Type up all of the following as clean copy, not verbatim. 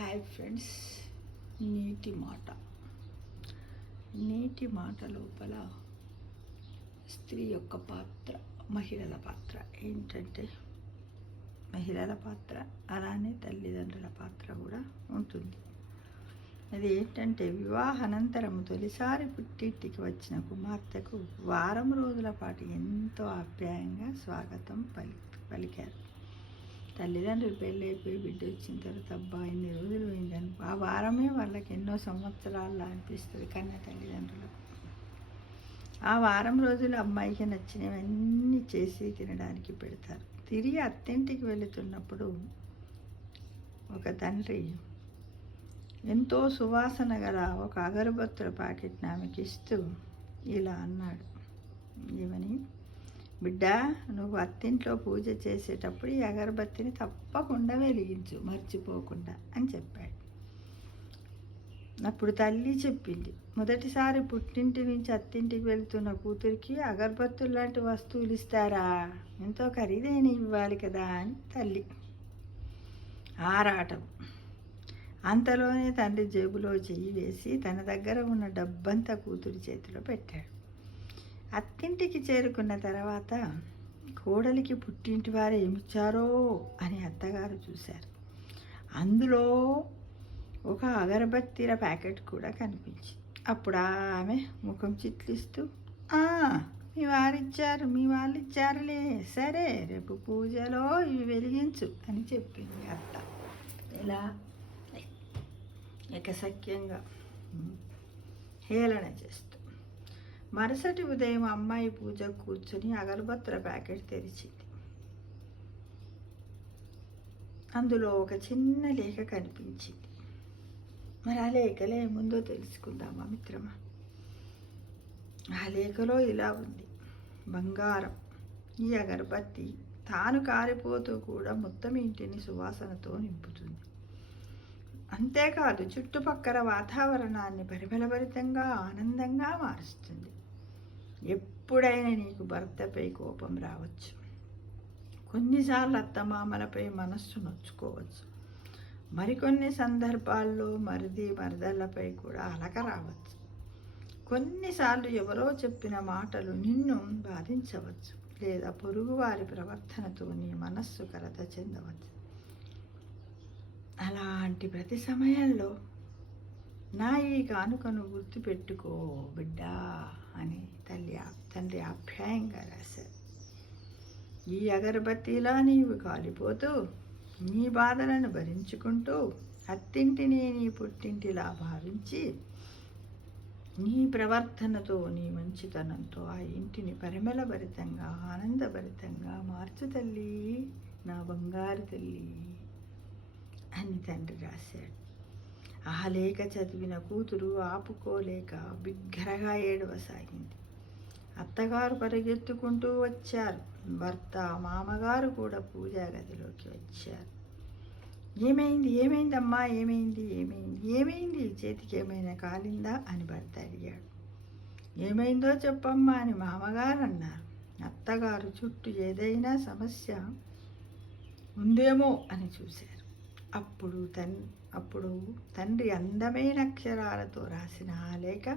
Hi friends. నీటి మాట లోపల స్త్రీ యొక్క పాత్ర, మహిళల పాత్ర ఏంటంటే మహిళల పాత్ర అలానే తల్లిదండ్రుల పాత్ర కూడా ఉంటుంది. అది ఏంటంటే వివాహానంతరం తొలిసారి పుట్టింటికి వచ్చిన కుమార్తెకు వారం రోజుల పాటు ఎంతో ఆప్యాయంగా స్వాగతం పలికారు. తల్లిదండ్రులు పెళ్ళైపోయి బిడ్డ వచ్చిన తర్వాత అబ్బా ఇన్ని రోజులు పోయిందని ఆ వారమే వాళ్ళకి ఎన్నో సంవత్సరాలు అనిపిస్తుంది కన్నా తల్లిదండ్రులకు. ఆ వారం రోజులు అమ్మాయికి నచ్చినవన్నీ చేసి తినడానికి పెడతారు. తిరిగి అత్తింటికి వెళుతున్నప్పుడు ఒక తండ్రి ఎంతో సువాసన గల ఒక అగరబత్తుల ప్యాకెట్ని ఆమెకి ఇస్తూ ఇలా అన్నాడు, ఏమని, బిడ్డ, నువ్వు అత్తింట్లో పూజ చేసేటప్పుడు ఈ అగరబత్తిని తప్పకుండా వెలిగించు, మర్చిపోకుండా అని చెప్పాడు. అప్పుడు తల్లి చెప్పింది, మొదటిసారి పుట్టింటి నుంచి అత్తింటికి వెళ్తున్న కూతురికి అగరబత్తులు లాంటి వస్తువులు ఇస్తారా, ఎంతో ఖరీదైన ఇవ్వాలి కదా అని తల్లి ఆరాటం. అంతలోనే తండ్రి జేబులో చెయ్యి వేసి తన దగ్గర ఉన్న డబ్బంతా కూతురి చేతిలో పెట్టాడు. అత్తింటికి చేరుకున్న తర్వాత కోడలికి పుట్టింటి వారు ఏమిచ్చారో అని అత్తగారు చూశారు. అందులో ఒక అగరబత్తీల ప్యాకెట్ కూడా కనిపించింది. అప్పుడు ఆమె ముఖం చిట్లిస్తూ, మీ వాళ్ళు ఇచ్చారులే, సరే రేపు పూజలో ఇవి వెలిగించు అని చెప్పింది అత్త. ఇలా ఏకసఖ్యంగా హేళన చేస్తూ మరుసటి ఉదయం అమ్మాయి పూజ కూర్చుని అగరబత్తుల ప్యాకెట్ తెరిచింది. అందులో ఒక చిన్న లేఖ కనిపించింది. మరి ఆ లేఖలో ఏముందో తెలుసుకుందామా మిత్రమా? ఆ లేఖలో ఇలా ఉంది, బంగారం, ఈ అగరబత్తి తాను కారిపోతూ కూడా మొత్తం ఇంటిని సువాసనతో నింపుతుంది. అంతేకాదు చుట్టుపక్కల వాతావరణాన్ని పరిమళభరితంగా ఆనందంగా మారుస్తుంది. ఎప్పుడైనా నీకు భర్తపై కోపం రావచ్చు, కొన్నిసార్లు అత్తమామలపై మనస్సు నొచ్చుకోవచ్చు, మరికొన్ని సందర్భాల్లో మరదళ్ళపై కూడా అలక రావచ్చు. కొన్నిసార్లు ఎవరో చెప్పిన మాటలు నిన్ను బాధించవచ్చు, లేదా పొరుగువారి ప్రవర్తనతో నీ మనస్సు కలత చెందవచ్చు. అలాంటి ప్రతి సమయంలో నా ఈ కానుకను గుర్తుపెట్టుకో బిడ్డా అని తండ్రి ఆప్యాయంగా రాశారు. ఈ అగరబత్తిలా నీవు కాలిపోతూ నీ బాధలను భరించుకుంటూ అత్తింటిని నీ పుట్టింటిలా భావించి నీ ప్రవర్తనతో, నీ మంచితనంతో ఆ ఇంటిని పరిమళభరితంగా, ఆనందభరితంగా మార్చు తల్లి, నా బంగారు తల్లి అని తండ్రి రాశాడు. ఆ లేఖ చదివిన కూతురు ఆపుకోలేక బిగ్గరగా ఏడవసాగింది. అత్తగారు పరిగెత్తుకుంటూ వచ్చారు. భర్త, మామగారు కూడా పూజా గదిలోకి వచ్చారు. ఏమైందమ్మా, ఏమైంది, చేతికి ఏమైనా కాలిందా అని భర్త అడిగాడు. ఏమైందో చెప్పమ్మా అని మామగారు అన్నారు. అత్తగారు చుట్టూ ఏదైనా సమస్య ఉందేమో అని చూశారు. అప్పుడు తండ్రి అందమైన అక్షరాలతో రాసిన ఆ లేఖ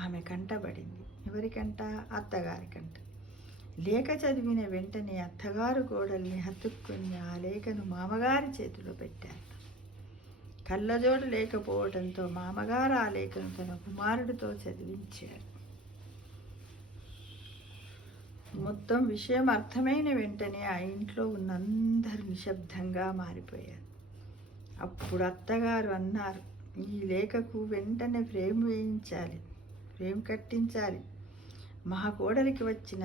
ఆమె కంటబడింది. ఎవరికంట? అత్తగారి కంట. లేఖ చదివిన వెంటనే అత్తగారు కోడల్ని హత్తుక్కుని ఆ లేఖను మామగారి చేతిలో పెట్టారు. కళ్ళజోడు లేకపోవడంతో మామగారు ఆ లేఖను తన కుమారుడితో చదివించారు. మొత్తం విషయం అర్థమైన వెంటనే ఆ ఇంట్లో ఉన్న అందరూ నిశ్శబ్దంగా మారిపోయారు. అప్పుడు అత్తగారు అన్నారు, ఈ లేఖకు వెంటనే ఫ్రేమ్ కట్టించాలి. మా కోడలికి వచ్చిన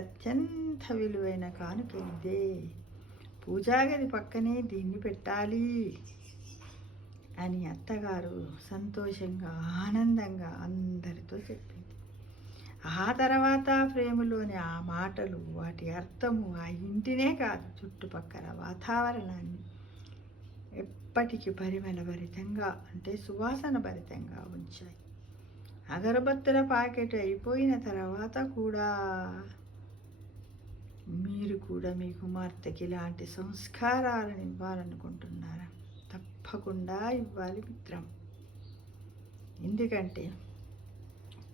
అత్యంత విలువైన కానుక ఇదే. పూజాగది పక్కనే దీన్ని పెట్టాలి అని అత్తగారు సంతోషంగా, ఆనందంగా అందరితో చెప్పింది. ఆ తర్వాత ఫ్రేములోని ఆ మాటలు, వాటి అర్థము ఆ ఇంటినే కాదు చుట్టుపక్కల వాతావరణాన్ని ఎప్పటికీ పరిమళభరితంగా, అంటే సువాసన భరితంగా ఉంచాయి. అగరబత్తుల ప్యాకెట్ అయిపోయిన తర్వాత కూడా మీరు కూడా మీ కుమార్తెకి ఇలాంటి సంస్కారాలను ఇవ్వాలనుకుంటున్నారా? తప్పకుండా ఇవ్వాలి మిత్రం. ఎందుకంటే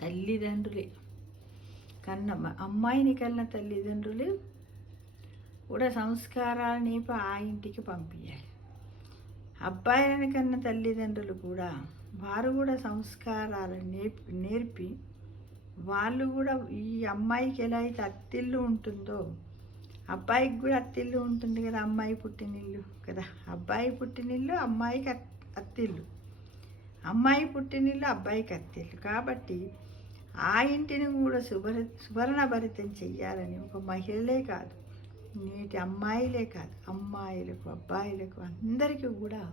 తల్లిదండ్రులే అమ్మాయిని కన్న తల్లిదండ్రులు కూడా సంస్కారాలు నేర్పి ఆ ఇంటికి పంపించాలి. అబ్బాయిని కన్న తల్లిదండ్రులు కూడా వారు కూడా సంస్కారాలను నేర్పి వాళ్ళు కూడా ఈ అమ్మాయికి ఎలా అయితే అత్తిల్లు ఉంటుందో అబ్బాయికి కూడా అత్తిల్లు ఉంటుంది కదా, అమ్మాయి పుట్టినిల్లు కదా. అబ్బాయి పుట్టినిల్లు అమ్మాయికి అత్తిల్లు, అమ్మాయి పుట్టినిల్లు అబ్బాయికి అత్తిల్లు. కాబట్టి ఆ ఇంటిని కూడా సువర్ణభరితం చెయ్యాలని ఒక మహిళలే కాదు, నేటి అమ్మాయిలే కాదు, అమ్మాయిలకు అబ్బాయిలకు అందరికీ కూడా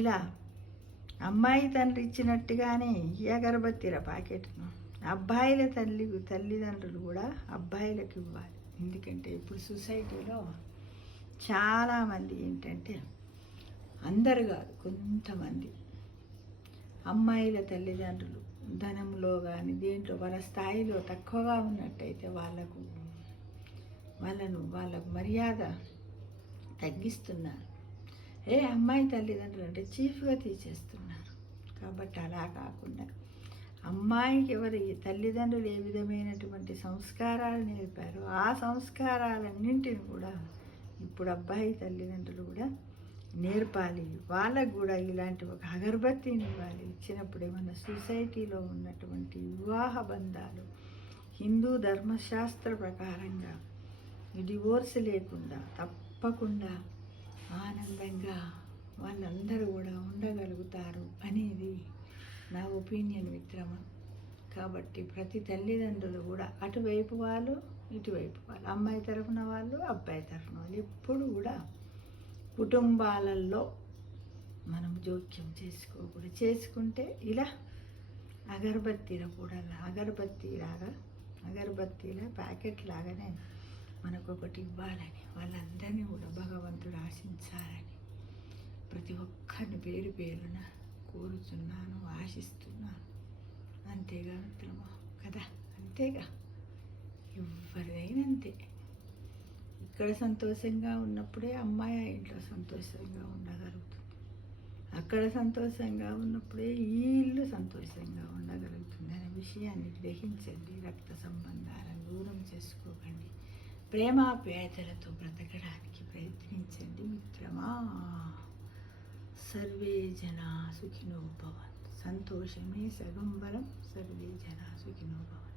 ఇలా అమ్మాయి తండ్రి ఇచ్చినట్టుగానే ఈ అగరబత్తీల ప్యాకెట్ను అబ్బాయిల తల్లిదండ్రులు కూడా అబ్బాయిలకు ఇవ్వాలి. ఎందుకంటే ఇప్పుడు సొసైటీలో చాలామంది ఏంటంటే, అందరు కాదు కొంతమంది అమ్మాయిల తల్లిదండ్రులు ధనంలో కానీ దేంట్లో వాళ్ళ స్థాయిలో తక్కువగా ఉన్నట్టయితే వాళ్ళకు మర్యాద తగ్గిస్తున్నారు. అమ్మాయి తల్లిదండ్రులు అంటే చీఫ్గా తీసేస్తున్నారు. కాబట్టి అలా కాకుండా అమ్మాయికి ఎవరి తల్లిదండ్రులు ఏ విధమైనటువంటి సంస్కారాలు నేర్పారో ఆ సంస్కారాలన్నింటిని కూడా ఇప్పుడు అబ్బాయి తల్లిదండ్రులు కూడా నేర్పాలి. వాళ్ళకు కూడా ఇలాంటి ఒక అగరబత్తీని ఇవ్వాలి. ఇచ్చినప్పుడే మన సొసైటీలో ఉన్నటువంటి వివాహ బంధాలు హిందూ ధర్మశాస్త్ర ప్రకారంగా డివోర్స్ లేకుండా తప్పకుండా ఆనందంగా వాళ్ళందరూ కూడా ఉండగలుగుతారు అనేది నా ఒపీనియన్ మిత్రమా. కాబట్టి ప్రతి తల్లిదండ్రులు కూడా అటువైపు వాళ్ళు ఇటువైపు వాళ్ళు, అమ్మాయి తరఫున వాళ్ళు అబ్బాయి తరఫున వాళ్ళు ఎప్పుడు కూడా కుటుంబాలలో మనం జోక్యం చేసుకోకూడదు. చేసుకుంటే ఇలా అగరబత్తీల కూడా అగరబత్తీల ప్యాకెట్ లాగానే మనకు ఒకటి ఇవ్వాలని వాళ్ళందరినీ కూడా భగవంతుడు ఆశించాలని ప్రతి ఒక్కరిని పేరు పేరున కోరుతున్నాను, ఆశిస్తున్నాను. అంతేగా మిత్రమా కదా, అంతేగా ఎవరిదైనా అంతే. ఇక్కడ సంతోషంగా ఉన్నప్పుడే అమ్మాయి ఆ ఇంట్లో సంతోషంగా ఉండగలుగుతుంది. అక్కడ సంతోషంగా ఉన్నప్పుడే ఈ ఇల్లు సంతోషంగా ఉండగలుగుతుంది అనే విషయాన్ని గ్రహించండి. రక్త సంబంధాలను దూరం చేసుకోకండి. ప్రేమాప్యాయతలతో బ్రతకడానికి ప్రయత్నించండి మిత్రమా. సర్వే జనా సుఖినో భవంతు. సంతోషమే సగం బలం. సర్వే జనా సుఖినో భవంతు.